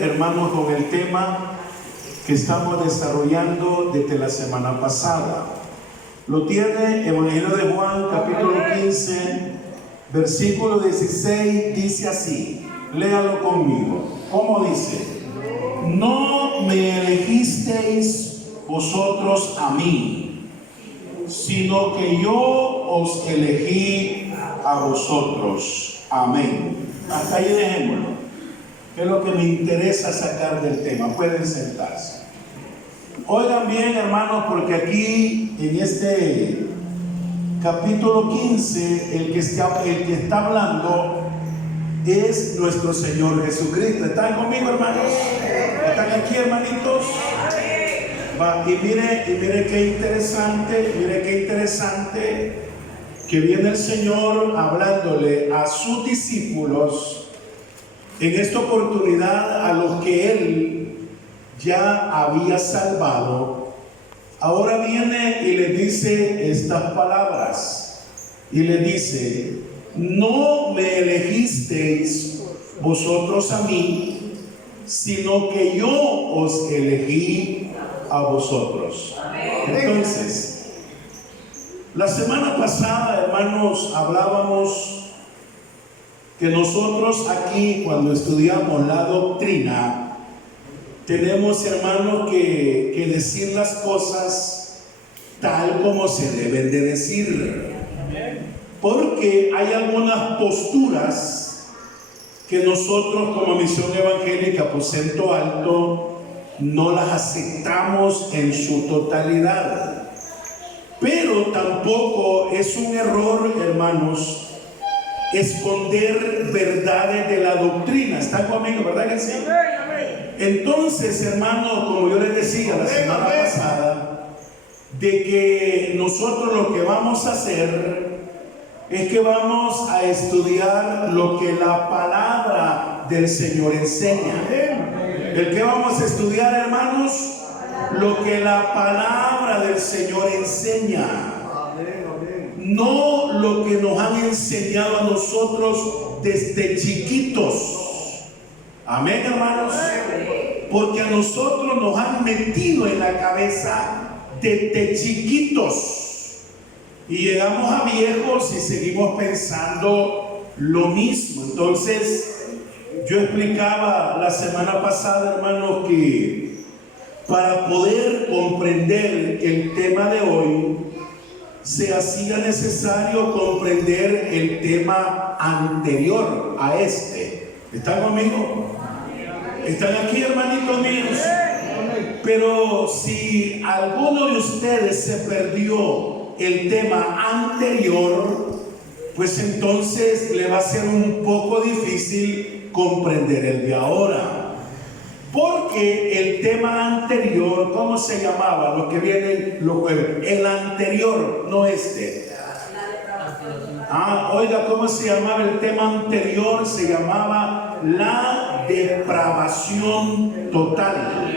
Hermanos, con el tema que estamos desarrollando desde la semana pasada. Lo tiene Evangelio de Juan, capítulo 15, versículo 16, dice así. Léalo conmigo. ¿Cómo dice? No me elegisteis vosotros a mí, sino que yo os elegí a vosotros. Amén. Hasta ahí dejémoslo. Es lo que me interesa sacar del tema. Pueden sentarse. Oigan bien, hermanos, porque aquí en este capítulo 15 el que está hablando es nuestro Señor Jesucristo. ¿Están conmigo, hermanos? ¿Están aquí, hermanitos? Va, y mire qué interesante que viene el Señor hablándole a sus discípulos en esta oportunidad, a los que Él ya había salvado. Ahora viene y le dice estas palabras, y le dice: no me elegisteis vosotros a mí, sino que yo os elegí a vosotros. Entonces, la semana pasada, hermanos, hablábamos que nosotros aquí, cuando estudiamos la doctrina, tenemos, hermanos, que decir las cosas tal como se deben de decir. Porque hay algunas posturas que nosotros como Misión Evangélica Aposento Alto no las aceptamos en su totalidad. Pero tampoco es un error, hermanos, esconder verdades de la doctrina. ¿Están conmigo, verdad que sí? Entonces, hermanos, como yo les decía la semana pasada, de que nosotros lo que vamos a hacer es que vamos a estudiar lo que la palabra del Señor enseña. ¿El que vamos a estudiar, hermanos? Lo que la palabra del Señor enseña. No lo que nos han enseñado a nosotros desde chiquitos. Amén, hermanos. Porque a nosotros nos han metido en la cabeza desde chiquitos. Y llegamos a viejos y seguimos pensando lo mismo. Entonces, yo explicaba la semana pasada, hermanos, que para poder comprender el tema de hoy, se hacía necesario comprender el tema anterior a este. ¿Están conmigo? ¿Están aquí, hermanitos míos? Pero si alguno de ustedes se perdió el tema anterior, pues entonces le va a ser un poco difícil comprender el de ahora. Porque el tema anterior, ¿cómo se llamaba? Lo que viene los jueves. El anterior, no este. Oiga, ¿cómo se llamaba el tema anterior? Se llamaba la depravación total.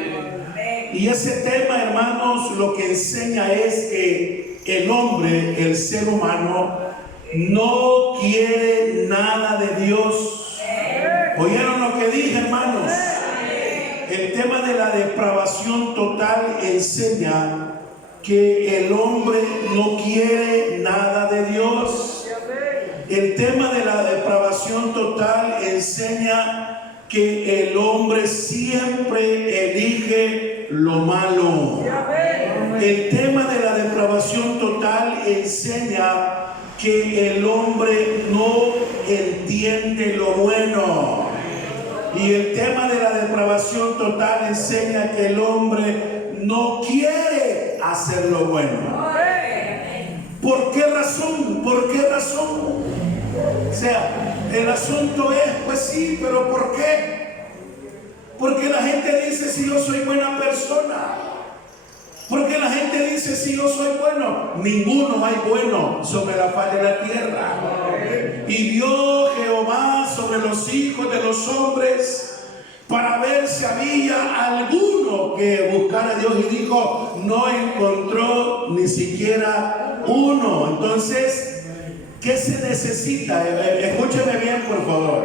Y ese tema, hermanos, lo que enseña es que el hombre, el ser humano, no quiere nada de Dios. ¿Oyeron lo que dije, hermanos? El tema de la depravación total enseña que el hombre no quiere nada de Dios. El tema de la depravación total enseña que el hombre siempre elige lo malo. El tema de la depravación total enseña que el hombre no entiende lo bueno. Y el tema de la depravación total enseña que el hombre no quiere hacer lo bueno. ¿Por qué razón? ¿Por qué razón? O sea, el asunto es, pues sí, pero ¿por qué? Porque la gente dice si yo soy buena persona. Porque la gente dice si yo soy bueno. Ninguno hay bueno sobre la faz de la tierra. Y vio Jehová sobre los hijos de los hombres para ver si había alguno que buscara a Dios, y dijo, no encontró ni siquiera uno. Entonces, ¿qué se necesita? Escúcheme bien, por favor.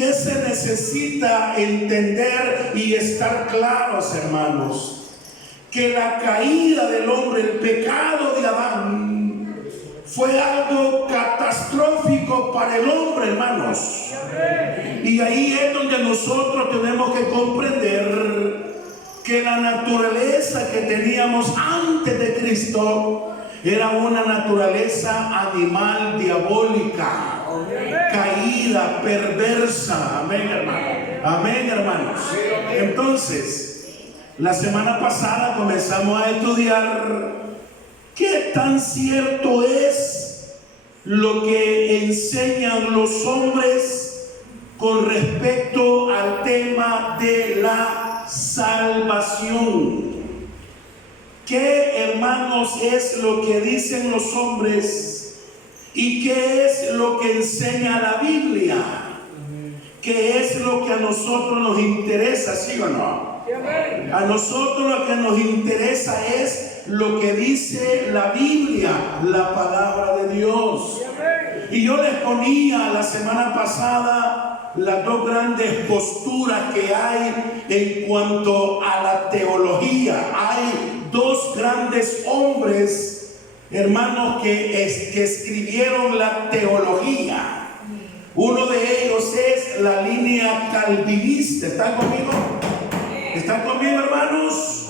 ¿Qué se necesita entender y estar claros, hermanos? Que la caída del hombre, el pecado de Adán, fue algo catastrófico para el hombre, hermanos. Y ahí es donde nosotros tenemos que comprender que la naturaleza que teníamos antes de Cristo era una naturaleza animal diabólica, caída, perversa. Amén, hermano. Amén, hermanos. Entonces, la semana pasada comenzamos a estudiar qué tan cierto es lo que enseñan los hombres con respecto al tema de la salvación. ¿Qué, hermanos, es lo que dicen los hombres y qué es lo que enseña la Biblia? ¿Qué es lo que a nosotros nos interesa, sí o no? A nosotros lo que nos interesa es lo que dice la Biblia, la palabra de Dios. Y yo les ponía la semana pasada las dos grandes posturas que hay en cuanto a la teología. Hay dos grandes hombres, hermanos, que escribieron la teología. Uno de ellos es la línea calvinista. ¿Están conmigo? ¿Están conmigo, hermanos?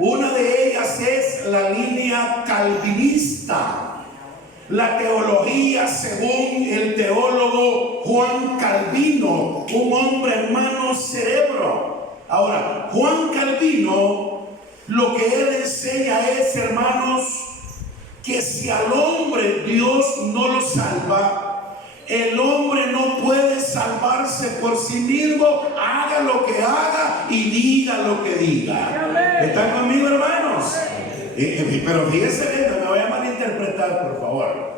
Una de ellas es la línea calvinista. La teología según el teólogo Juan Calvino, un hombre, hermano, cerebro. Ahora, Juan Calvino, lo que él enseña es, hermanos, que si al hombre Dios no lo salva, el hombre no puede salvarse por sí mismo, haga lo que haga y diga lo que diga. ¿Están conmigo, hermanos? Pero fíjense bien, no me voy a malinterpretar, por favor.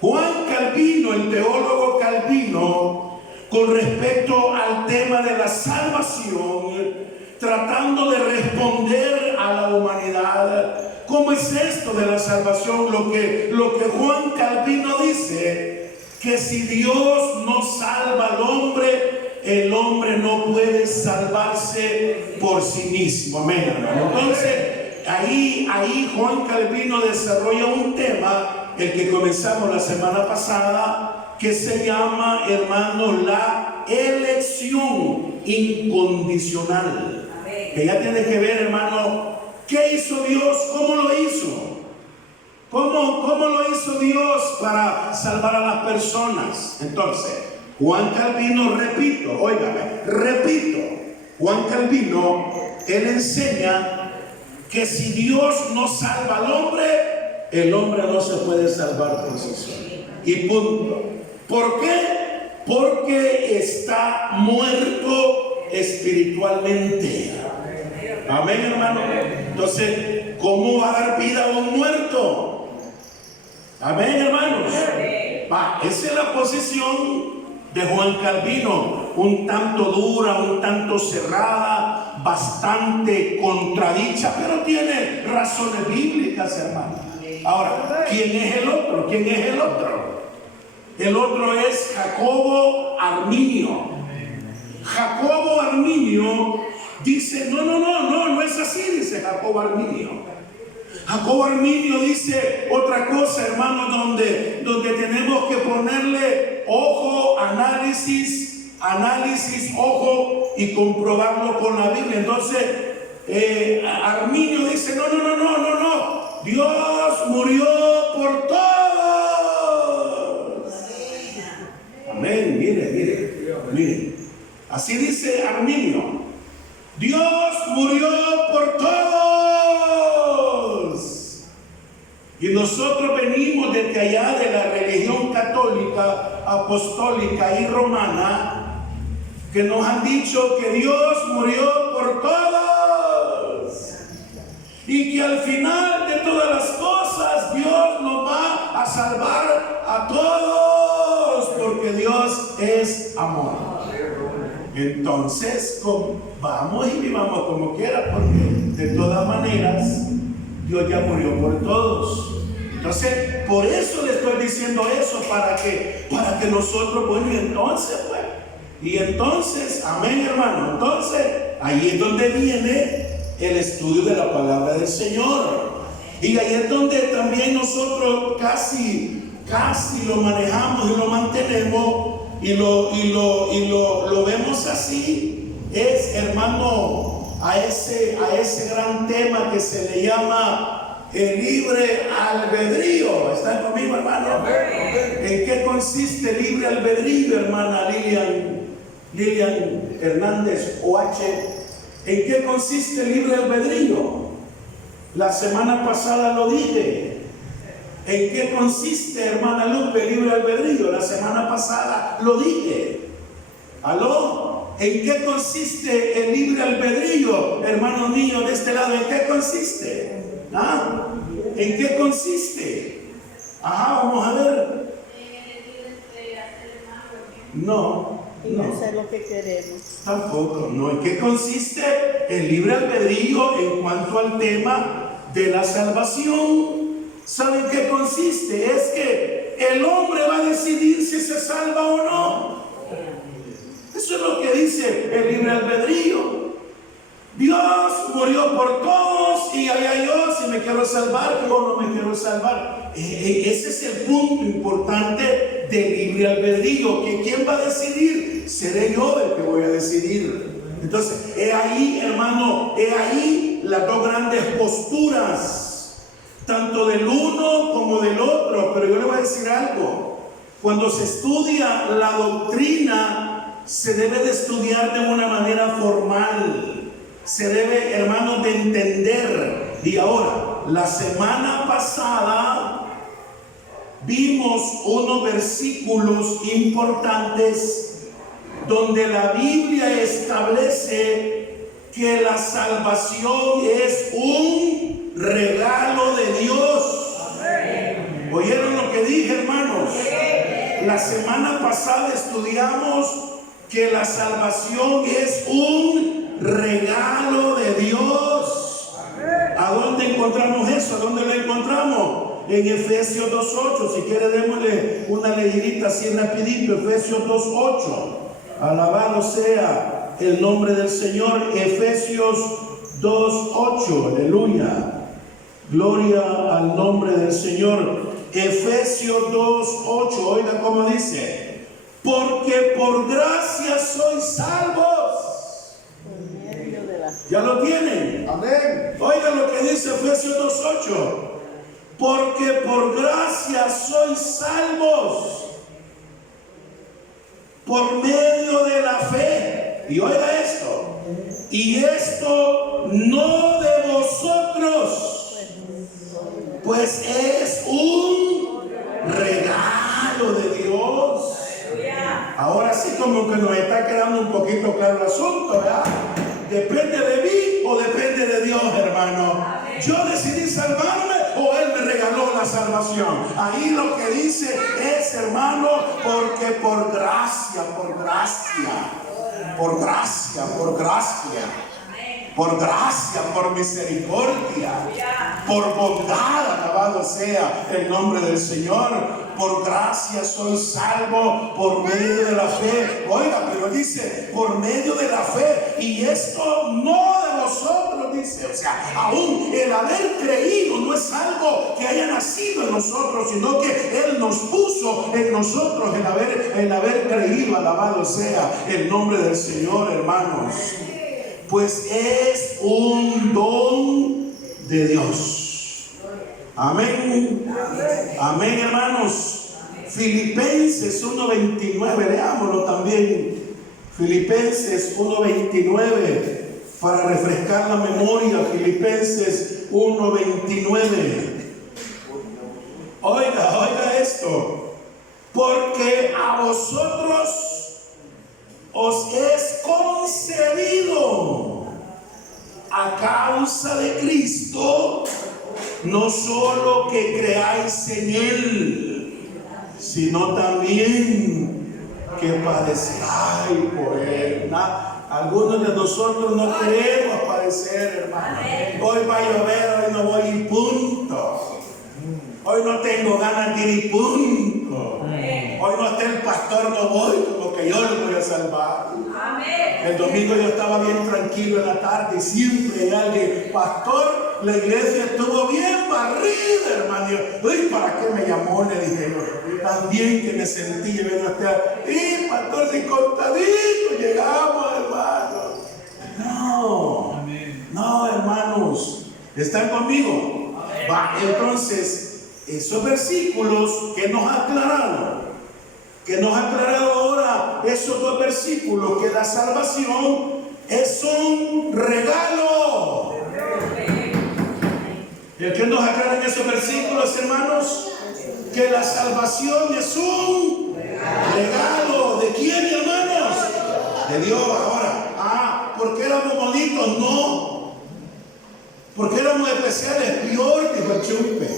Juan Calvino, el teólogo Calvino, con respecto al tema de la salvación, tratando de responder a la humanidad, ¿cómo es esto de la salvación? Lo que Juan Calvino dice, que si Dios no salva al hombre, el hombre no puede salvarse por sí mismo. Amén, hermano. Entonces, ahí Juan Calvino desarrolla un tema, el que comenzamos la semana pasada, que se llama, hermanos, la elección incondicional. Que ya tiene que ver, hermano, ¿qué hizo Dios? ¿Cómo lo hizo? ¿Cómo lo hizo Dios para salvar a las personas? Entonces, Juan Calvino, repito, Juan Calvino, él enseña que si Dios no salva al hombre, el hombre no se puede salvar por sí solo. Y punto. ¿Por qué? Porque está muerto espiritualmente. Amén, hermano. Entonces, ¿cómo va a dar vida a un muerto? Amén, hermanos. Esa es la posición de Juan Calvino, un tanto dura, un tanto cerrada, bastante contradicha, pero tiene razones bíblicas, hermano. Ahora, ¿quién es el otro? ¿Quién es el otro? El otro es Jacobo Arminio. Jacobo Arminio dice, no es así, dice Jacobo Arminio. Jacobo Arminio dice otra cosa, hermano, donde tenemos que ponerle ojo, análisis, ojo, y comprobarlo con la Biblia. Entonces, Arminio dice, no, Dios murió por todos. Amén, mire. Así dice Arminio. Dios murió por todos. Y nosotros venimos desde allá de la religión católica, apostólica y romana, que nos han dicho que Dios murió por todos. Y que al final de todas las cosas Dios nos va a salvar a todos, porque Dios es amor. Entonces, vamos y vivamos como quiera, porque de todas maneras Dios ya murió por todos. Entonces, por eso le estoy diciendo eso, para que nosotros, bueno, y entonces, pues, Y entonces, amén, hermano, entonces ahí es donde viene el estudio de la palabra del Señor. Y ahí es donde también nosotros casi lo manejamos y lo mantenemos y lo vemos así. Es, hermano, a ese gran tema que se le llama el libre albedrío. ¿Están conmigo, hermano? ¿En qué consiste el libre albedrío, hermana Lilian Hernández OH? ¿En qué consiste el libre albedrío? La semana pasada lo dije. ¿En qué consiste, hermana Lupe, el libre albedrío? La semana pasada lo dije. ¿Aló? ¿En qué consiste el libre albedrío, hermanos míos de este lado? ¿En qué consiste? ¿Ah? ¿En qué consiste? Ajá, vamos a ver. No. Hacer lo que queremos. Tampoco, no. ¿En qué consiste el libre albedrío en cuanto al tema de la salvación? ¿Saben qué consiste? Es que el hombre va a decidir si se salva o no. Eso es lo que dice el libre albedrío. Dios murió por todos y allá yo si me quiero salvar o no me quiero salvar. Ese es el punto importante del libre albedrío, que quién va a decidir, seré yo el que voy a decidir. Entonces, he ahí, hermano, he ahí las dos grandes posturas, tanto del uno como del otro. Pero yo le voy a decir algo: cuando se estudia la doctrina, se debe de estudiar de una manera formal. Se debe, hermanos, de entender. Y ahora, la semana pasada vimos unos versículos importantes donde la Biblia establece que la salvación es un regalo de Dios. ¿Oyeron lo que dije, hermanos? La semana pasada estudiamos que la salvación es un regalo de Dios. ¿A dónde encontramos eso? ¿A dónde lo encontramos? En Efesios 2:8. Si quiere, démosle una leidita así rapidito. Efesios 2:8. Alabado sea el nombre del Señor. Efesios 2:8. Aleluya. Gloria al nombre del Señor. Efesios 2:8. Oiga cómo dice: porque por gracia sois salvos. ¿Ya lo tienen? Amén. Oiga lo que dice Efesios 2:8. Porque por gracia sois salvos por medio de la fe. Y oiga esto: y esto no de vosotros, pues es un regalo de Dios. Ahora sí como que nos está quedando un poquito claro el asunto, ¿verdad? ¿Depende de mí o depende de Dios, hermano? Yo decidí salvarme o Él me regaló la salvación. Ahí lo que dice es, hermano, porque por gracia, por misericordia, por bondad, alabado sea el nombre del Señor. Por gracia soy salvo por medio de la fe. Oiga, pero dice por medio de la fe. Y esto no de vosotros, dice. O sea, aún el haber creído no es algo que haya nacido en nosotros, sino que Él nos puso en nosotros el haber creído. Alabado sea el nombre del Señor, hermanos. Pues es un don de Dios. Amén. Amén, hermanos. Filipenses 1:29, leámoslo también. Filipenses 1:29, para refrescar la memoria. Filipenses 1:29. Oiga esto: porque a vosotros os es concedido a causa de Cristo no solo que creáis en Él, sino también que padezcáis por Él. Algunos de nosotros no queremos padecer, hermano. Hoy va a llover, hoy no voy y punto. Hoy no tengo ganas de ir y punto. Hoy no está el pastor, no voy, como que yo lo voy a salvar. El domingo yo estaba bien tranquilo en la tarde y siempre hay alguien, pastor, la iglesia estuvo bien barrida, hermano. Uy, ¿para qué me llamó? Le dije yo. Tan bien que me sentí, ven hasta, y pastor, si contadito llegamos, hermano. No, hermanos, ¿están conmigo? Va, entonces, esos versículos que nos aclararon, ahora, esos dos versículos, que la salvación es un regalo. ¿El que nos aclaran esos versículos, hermanos? Que la salvación es un regalo. ¿De quién, hermanos? De Dios. Ahora, porque éramos bonitos, no. Porque éramos especiales, peor, dijo el Chumpe.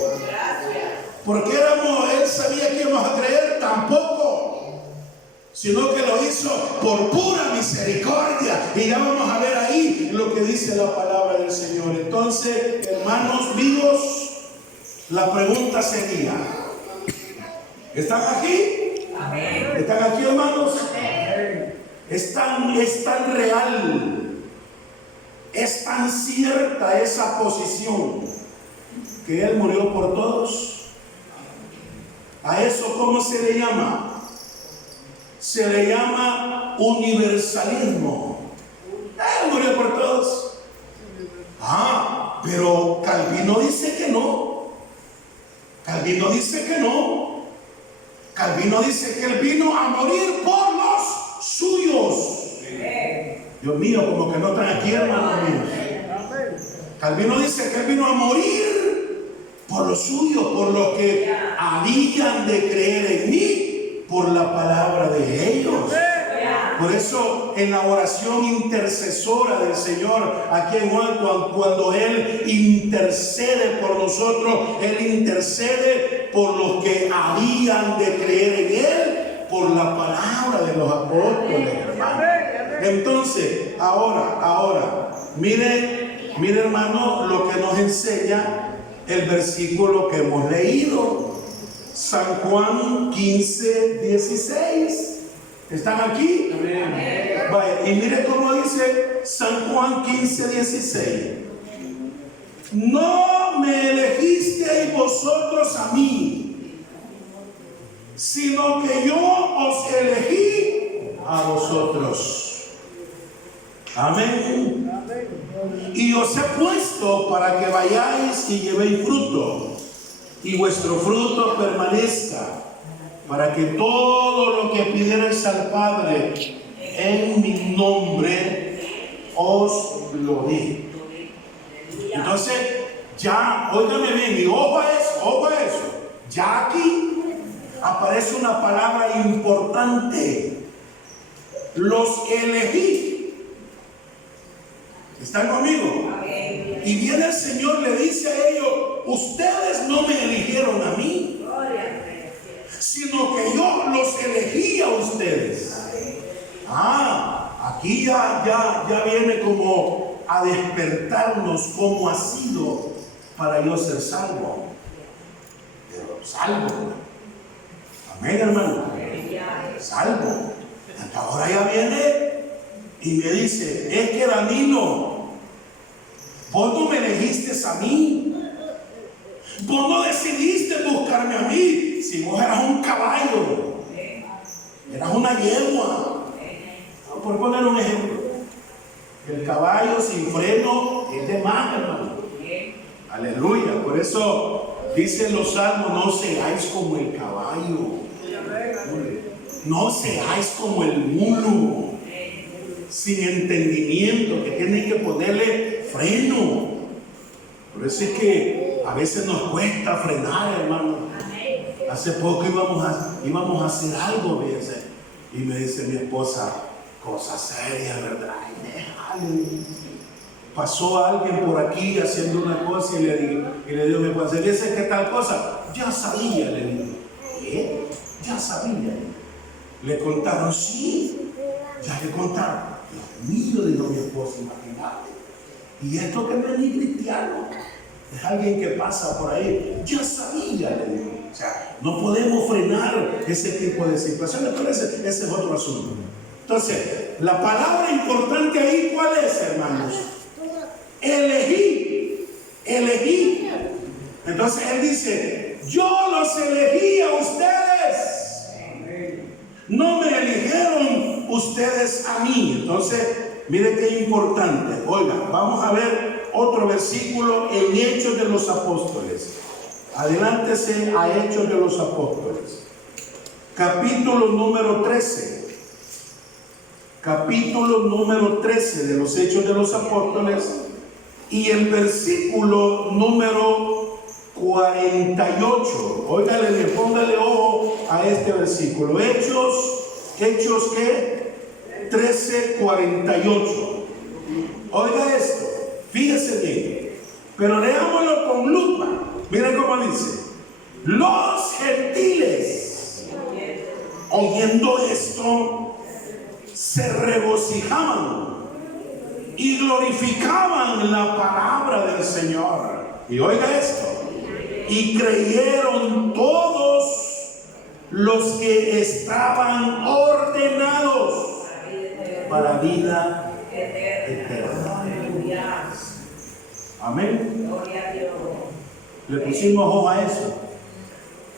Porque él sabía que íbamos a creer, tampoco. Sino que lo hizo por pura misericordia. Y ya vamos a ver ahí lo que dice la palabra del Señor. Entonces, hermanos míos, la pregunta sería: ¿están aquí? Amén. ¿Están aquí, hermanos? Amén. Es tan real, es tan cierta esa posición, que Él murió por todos. ¿A eso cómo se le llama? Se le llama universalismo. Él murió por todos. Pero Calvino dice que no. Calvino dice que Él vino a morir por los suyos. Dios mío, como que no están aquí, hermanos míos. Calvino dice que Él vino a morir por los suyos, por los que habían de creer en mí, por la palabra de ellos. Por eso, en la oración intercesora del Señor, aquí en Juan, cuando Él intercede por nosotros, Él intercede por los que habían de creer en Él, por la palabra de los apóstoles, hermano. Entonces, ahora, mire, hermano, lo que nos enseña el versículo que hemos leído, San Juan 15:16. ¿Están aquí? Amén. Vaya, y mire cómo dice San Juan 15:16. No me elegisteis vosotros a mí, sino que yo os elegí a vosotros. Amén. Y os he puesto para que vayáis y llevéis fruto, y vuestro fruto permanezca, para que todo lo que pidierais al Padre en mi nombre os lo dé. Entonces, ya, óigame bien, y ojo a eso, ya aquí aparece una palabra importante: los elegí. ¿Están conmigo? Amén. Y viene el Señor, le dice a ellos: ustedes no me eligieron a mí, sino que yo los elegí a ustedes. Aquí ya viene como a despertarnos cómo ha sido para yo ser salvo. Pero salvo. Amén, hermano. Salvo. Hasta ahora ya viene y me dice: es que Danilo, vos no me elegiste a mí. Vos no decidiste buscarme a mí. Si vos eras un caballo, eras una yegua. Por poner un ejemplo, el caballo sin freno es de más, hermano. Aleluya. Por eso dicen los salmos: no seáis como el caballo, no seáis como el mulo, sin entendimiento, que tienen que ponerle freno. Por eso es que a veces nos cuesta frenar, hermano. Hace poco íbamos a hacer algo, fíjense, y me dice mi esposa: cosa seria, ¿verdad? Déjale. Pasó alguien por aquí haciendo una cosa y le digo a mi esposa: ¿dice qué tal cosa? Ya sabía, le digo. ¿Qué? Ya sabía. Le contaron: sí, ya le contaron. Dios mío, dijo mi esposa, imagínate. Y esto que no es ni cristiano, es alguien que pasa por ahí. Ya sabía, le digo. sea, no podemos frenar ese tipo de situaciones, pero ese es otro asunto. Entonces, la palabra importante ahí, ¿cuál es, hermanos? Elegí. Entonces él dice, yo los elegí a ustedes, no me eligieron ustedes a mí. Entonces, mire qué importante. Oiga, vamos a ver otro versículo en Hechos de los Apóstoles. Adelántese a Hechos de los Apóstoles, capítulo número 13. Capítulo número 13 de los Hechos de los Apóstoles y el versículo número 48. Óigale bien, póngale ojo a este versículo. Hechos ¿qué? 13:48. Oiga esto, fíjese bien, pero leámoslo con lupa. Miren cómo dice: los gentiles, oyendo esto, se regocijaban y glorificaban la palabra del Señor. Y oiga esto, y creyeron todos los que estaban ordenados para vida eterna. Amén. Le pusimos ojo a eso.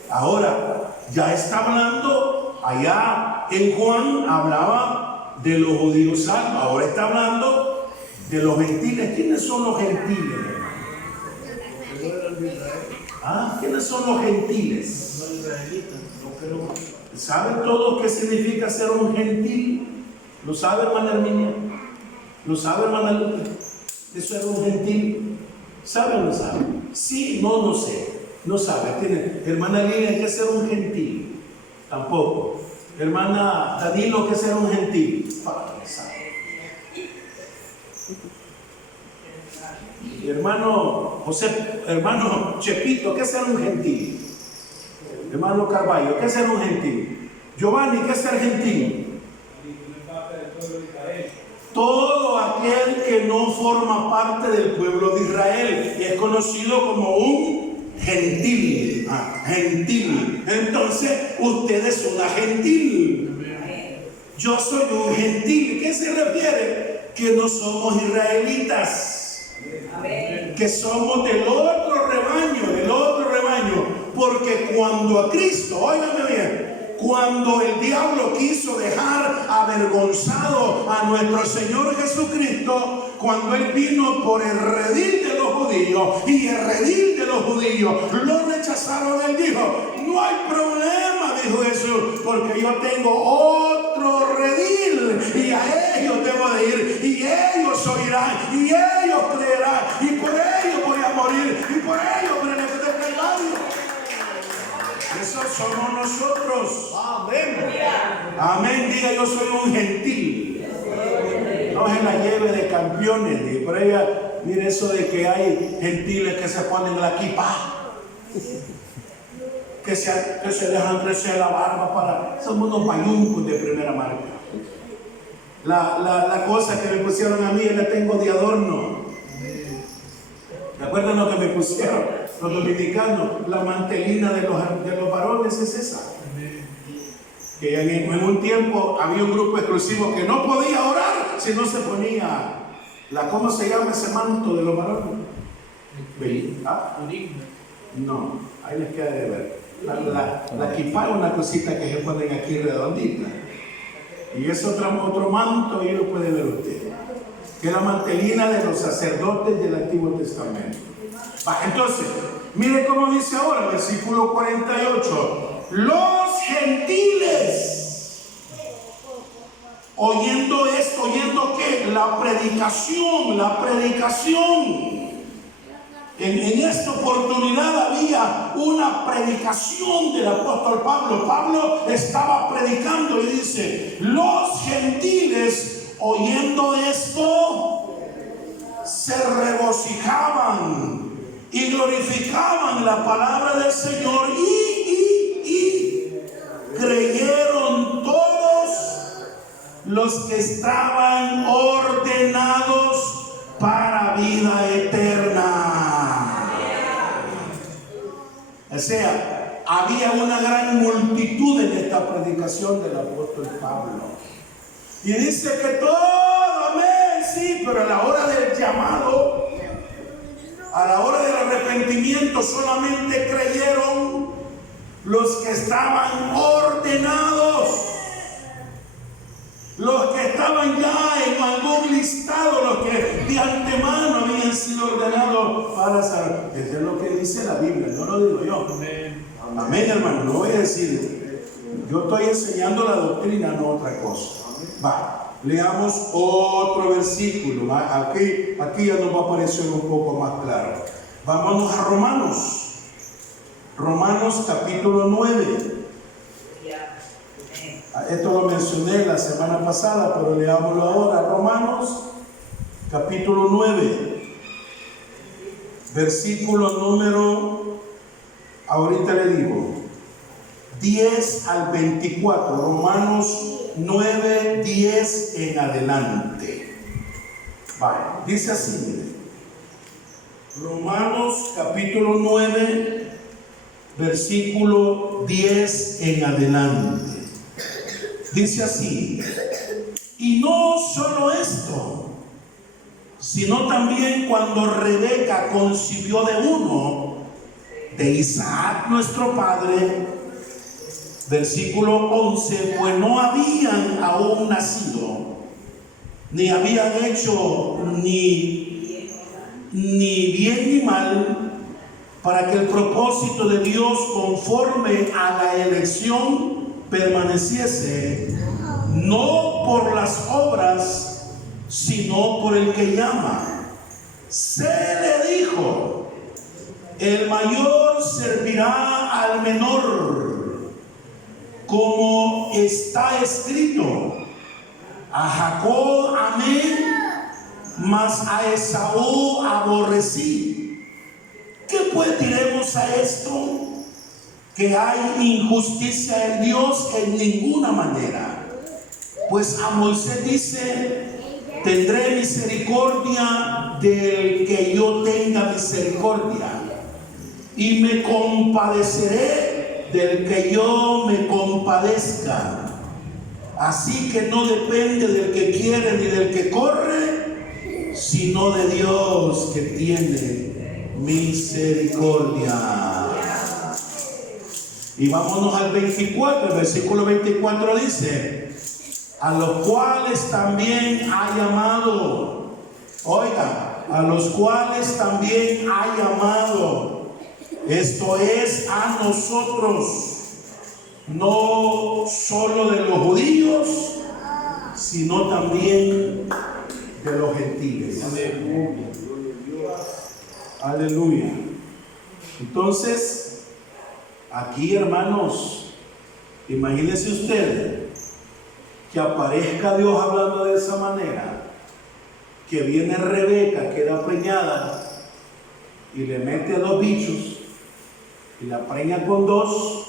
Ahora, ya está hablando, allá en Juan hablaba de los judíos salvos, ahora está hablando de los gentiles. ¿Quiénes son los gentiles, hermano? ¿Quiénes son los gentiles? Los israelitas. ¿Saben todos qué significa ser un gentil? ¿Lo sabe, hermana Herminia? ¿Lo sabe, hermana Lupe? Eso era un gentil. ¿Sabe o no sabe? Sí, no sé. No sabe. Hermana Lina, ¿qué es ser un gentil? Tampoco. Hermana Danilo, ¿qué es ser un gentil? Padre sabe. Hermano José, hermano Chepito, ¿qué es ser un gentil? Hermano Carballo, ¿qué es ser un gentil? Giovanni, ¿qué es ser gentil? Todo aquel que no forma parte del pueblo de Israel es conocido como un gentil. Gentil. Entonces, usted es una gentil. Yo soy un gentil. ¿Qué se refiere? Que no somos israelitas. Que somos del otro rebaño. Porque cuando a Cristo, óigame bien, cuando el diablo quiso dejar avergonzado a nuestro Señor Jesucristo, cuando Él vino por el redil de los judíos y el redil de los judíos lo rechazaron, Él dijo: no hay problema, dijo Jesús, porque yo tengo otro redil y a ellos debo de ir, y ellos oirán, y ellos creerán, y por ellos voy a morir, y por ellos voy a plegario. Esos somos nosotros. Amén. Amén. Diga: yo soy un gentil. No se la lleve de campeones. Por ella, mire eso de que hay gentiles que se ponen la kippah, que se dejan crecer la barba para. Somos unos payuncos de primera marca. La cosa que me pusieron a mí, la tengo de adorno. ¿Se acuerdan lo que me pusieron los dominicanos? La mantelina de los varones es esa. Que en un tiempo había un grupo exclusivo que no podía orar si no se ponía ¿cómo se llama ese manto de los varones? No, ahí les queda de ver. La kippah es una cosita que se ponen aquí redondita, y es otro manto, y lo puede ver usted, que es la mantelina de los sacerdotes del Antiguo Testamento. Entonces, mire cómo dice ahora el versículo 48: los gentiles, oyendo esto, ¿oyendo qué? La predicación. En esta oportunidad había una predicación del apóstol Pablo. Pablo estaba predicando y dice: los gentiles, oyendo esto, se regocijaban y glorificaban la palabra del Señor, y creyeron todos los que estaban ordenados para vida eterna. O sea, había una gran multitud en esta predicación del apóstol Pablo. Y dice que todo, amén, sí, pero a la hora del llamado, a la hora del arrepentimiento, solamente creyeron los que estaban ordenados, los que estaban ya en algún listado, los que de antemano habían sido ordenados para salvar. Eso es lo que dice la Biblia, no lo digo yo. Amén, hermano, no voy a decir. Yo estoy enseñando la doctrina, no otra cosa. Va, leamos otro versículo. ¿Va? Aquí ya nos va a aparecer un poco más claro. Vámonos a Romanos. Romanos capítulo 9. Esto lo mencioné la semana pasada, pero leámoslo ahora. Romanos capítulo 9. Versículo número, ahorita le digo, 10 al 24. Romanos 9, 10 en adelante. Vale, dice así, mire. Romanos capítulo 9, versículo 10 en adelante. Dice así: y no solo esto, sino también cuando Rebeca concibió de uno, de Isaac nuestro padre, versículo 11, pues no habían aún nacido, ni habían hecho ni bien ni mal, para que el propósito de Dios conforme a la elección permaneciese, no por las obras, sino por el que llama. Se le dijo: el mayor servirá al menor, como está escrito: a Jacob amé, mas a Esaú aborrecí. ¿Qué pues diremos a esto? Que hay injusticia en Dios. En ninguna manera. Pues a Moisés dice: tendré misericordia del que yo tenga misericordia, y me compadeceré del que yo me compadezca. Así que no depende del que quiere ni del que corre, sino de Dios que tiene misericordia. Y vámonos al 24, el versículo 24 dice: a los cuales también ha llamado, oiga, a los cuales también ha llamado, esto es, a nosotros, no solo de los judíos, sino también de los gentiles. Aleluya. Entonces, aquí, hermanos, imagínense ustedes que aparezca Dios hablando de esa manera, que viene Rebeca, queda preñada y le mete 2 bichos y la preña con 2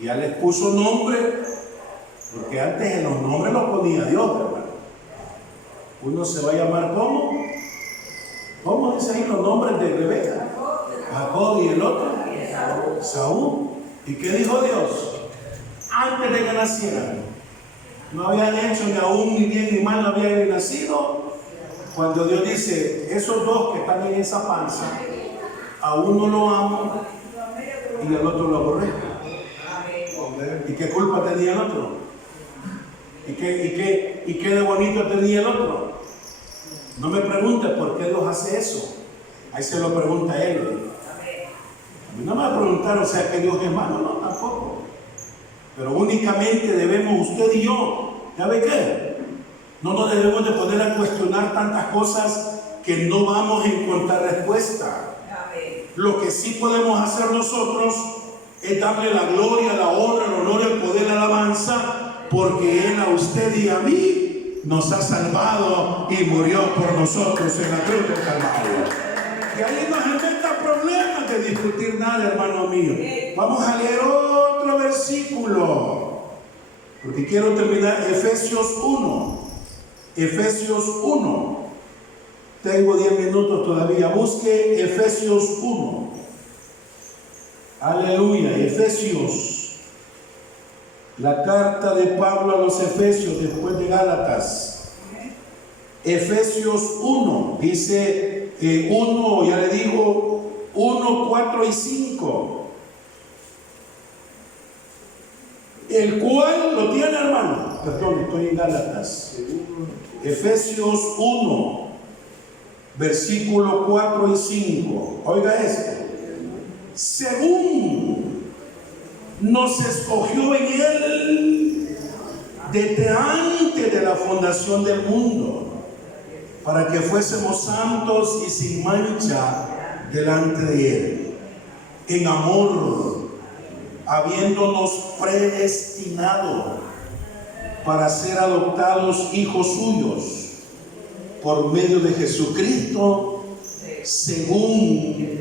y ya les puso nombre, porque antes en los nombres los ponía Dios, hermano. Uno se va a llamar ¿cómo dice ahí los nombres de Rebeca? Jacob, y el otro Saúl. ¿Y qué dijo Dios? Antes de que nacieran, no habían hecho ni aún ni bien ni mal, no habían nacido. Cuando Dios dice: esos 2 que están en esa panza, a uno lo amo y al otro lo aborrezco. ¿Y qué culpa tenía el otro? ¿Y qué de bonito tenía el otro? No me pregunte por qué Dios hace eso. Ahí se lo pregunta a él. A mí no me va a preguntar, o sea, que Dios es malo, no, tampoco. Pero únicamente debemos, usted y yo, ¿sabe qué? No nos debemos de poner a cuestionar tantas cosas que no vamos a encontrar respuesta. Lo que sí podemos hacer nosotros es darle la gloria, la honra, el honor, el poder, la alabanza, porque Él a usted y a mí nos ha salvado y murió por nosotros en la cruz del Calvario. Y ahí nos inventa problemas de discutir nada, hermano mío. Vamos a leer otro versículo, porque quiero terminar. Efesios 1. Efesios 1. Tengo 10 minutos todavía. Busque Efesios 1. Aleluya. Efesios. La carta de Pablo a los Efesios después de Gálatas. Efesios 1. Dice 1, ya le digo, 1, 4 y 5. El cual lo tiene, hermano. Perdón, estoy en Gálatas. Efesios 1, versículo 4 y 5. Oiga esto. Según nos escogió en Él desde antes de la fundación del mundo, para que fuésemos santos y sin mancha delante de Él, en amor, habiéndonos predestinado para ser adoptados hijos suyos por medio de Jesucristo, según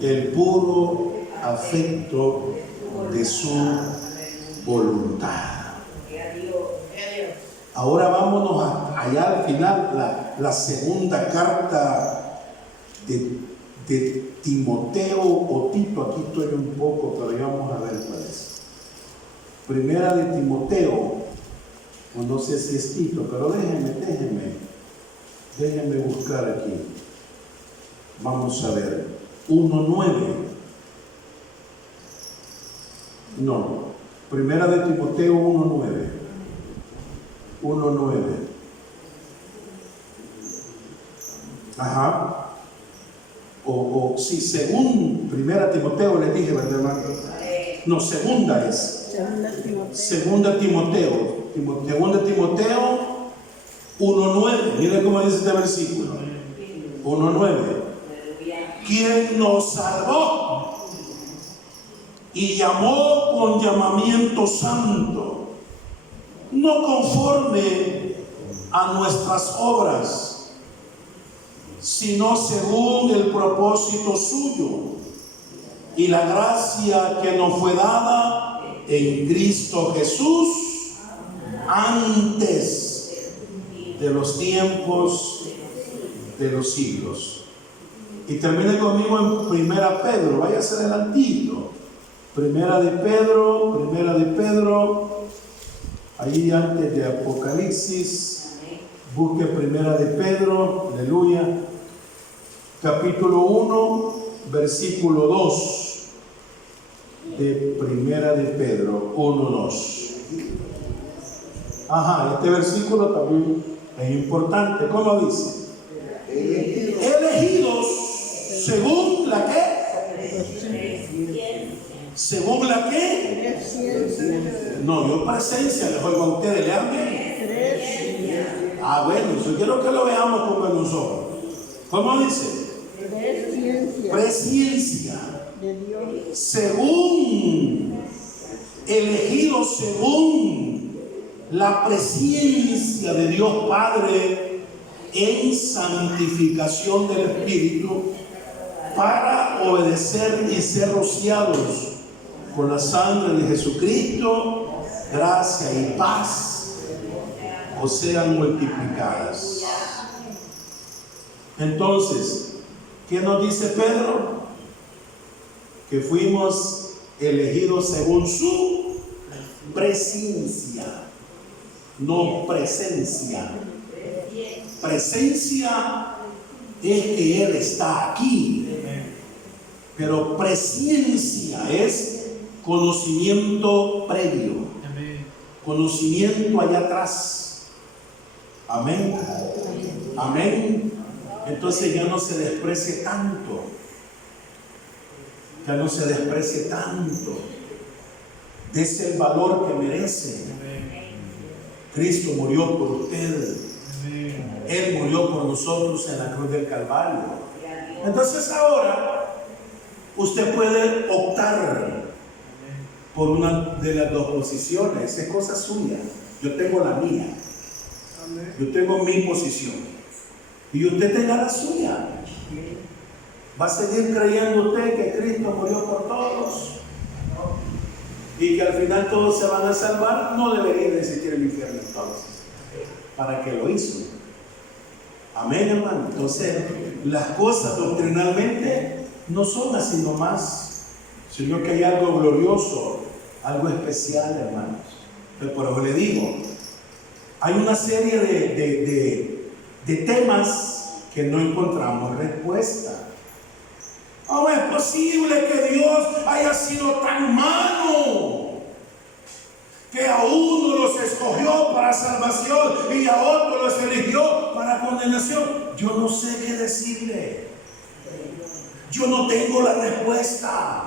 el puro afecto de su voluntad. Ahora vámonos allá al final, la segunda carta de Timoteo o Tito. Aquí estoy un poco, pero ya vamos a ver cuál es. Primera de Timoteo, o no sé si es Tito, pero déjenme buscar aquí. Vamos a ver, 1:9. No, primera de Timoteo 1:9. 1:9. Ajá. Sí, según primera Timoteo les dije, ¿verdad, hermano? No, segunda es. Segunda Timoteo 1:9. Mire cómo dice este versículo. 1:9. Quien nos salvó y llamó con llamamiento santo, no conforme a nuestras obras, sino según el propósito suyo y la gracia que nos fue dada en Cristo Jesús antes de los tiempos de los siglos. Y termine conmigo en Primera Pedro, váyase adelantito. Primera de Pedro, ahí antes de Apocalipsis, busque Primera de Pedro, aleluya, capítulo 1, versículo 2, de Primera de Pedro, 1:2. Ajá, este versículo también es importante. ¿Cómo dice? Elegidos según la ¿qué? ¿Según la qué? No, yo presencia les oigo a ustedes, leanme. Bueno, yo quiero que lo veamos con buenos ojos. ¿Cómo dice? Presciencia de Dios. Según, elegidos según la presciencia de Dios Padre en santificación del Espíritu, para obedecer y ser rociados con la sangre de Jesucristo, gracia y paz os sean multiplicadas. Entonces, ¿qué nos dice Pedro? Que fuimos elegidos según su presencia, no presencia. Presencia es que Él está aquí, pero presciencia es conocimiento previo, conocimiento allá atrás. Amén. Amén. Entonces ya no se desprecie tanto. Ya no se desprecie tanto. Dese el valor que merece. Cristo murió por usted. Él murió por nosotros en la cruz del Calvario. Entonces ahora usted puede optar por una de las dos posiciones. Es cosa suya. Yo tengo la mía. Yo tengo mi posición. Y usted tenga la suya. ¿Va a seguir creyendo usted que Cristo murió por todos? Y que al final todos se van a salvar. No debería de existir el infierno entonces. ¿Para qué lo hizo? Amén, hermano. Entonces, las cosas doctrinalmente no son así nomás. sino que hay algo glorioso, algo especial, hermanos. Entonces, por eso le digo, hay una serie de temas que no encontramos respuesta. ¿Cómo es posible que Dios haya sido tan malo que a uno los escogió para salvación y a otros los eligió para condenación? Yo no sé qué decirle. Yo no tengo la respuesta.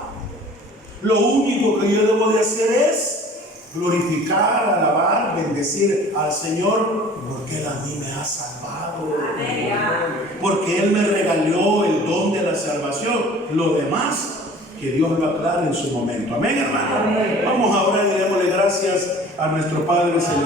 Lo único que yo debo de hacer es glorificar, alabar, bendecir al Señor, porque Él a mí me ha salvado. Porque Él me regaló el don de la salvación. Lo demás, que Dios lo aclare en su momento. Amén, hermano. Vamos ahora y démosle gracias a nuestro Padre Celestial.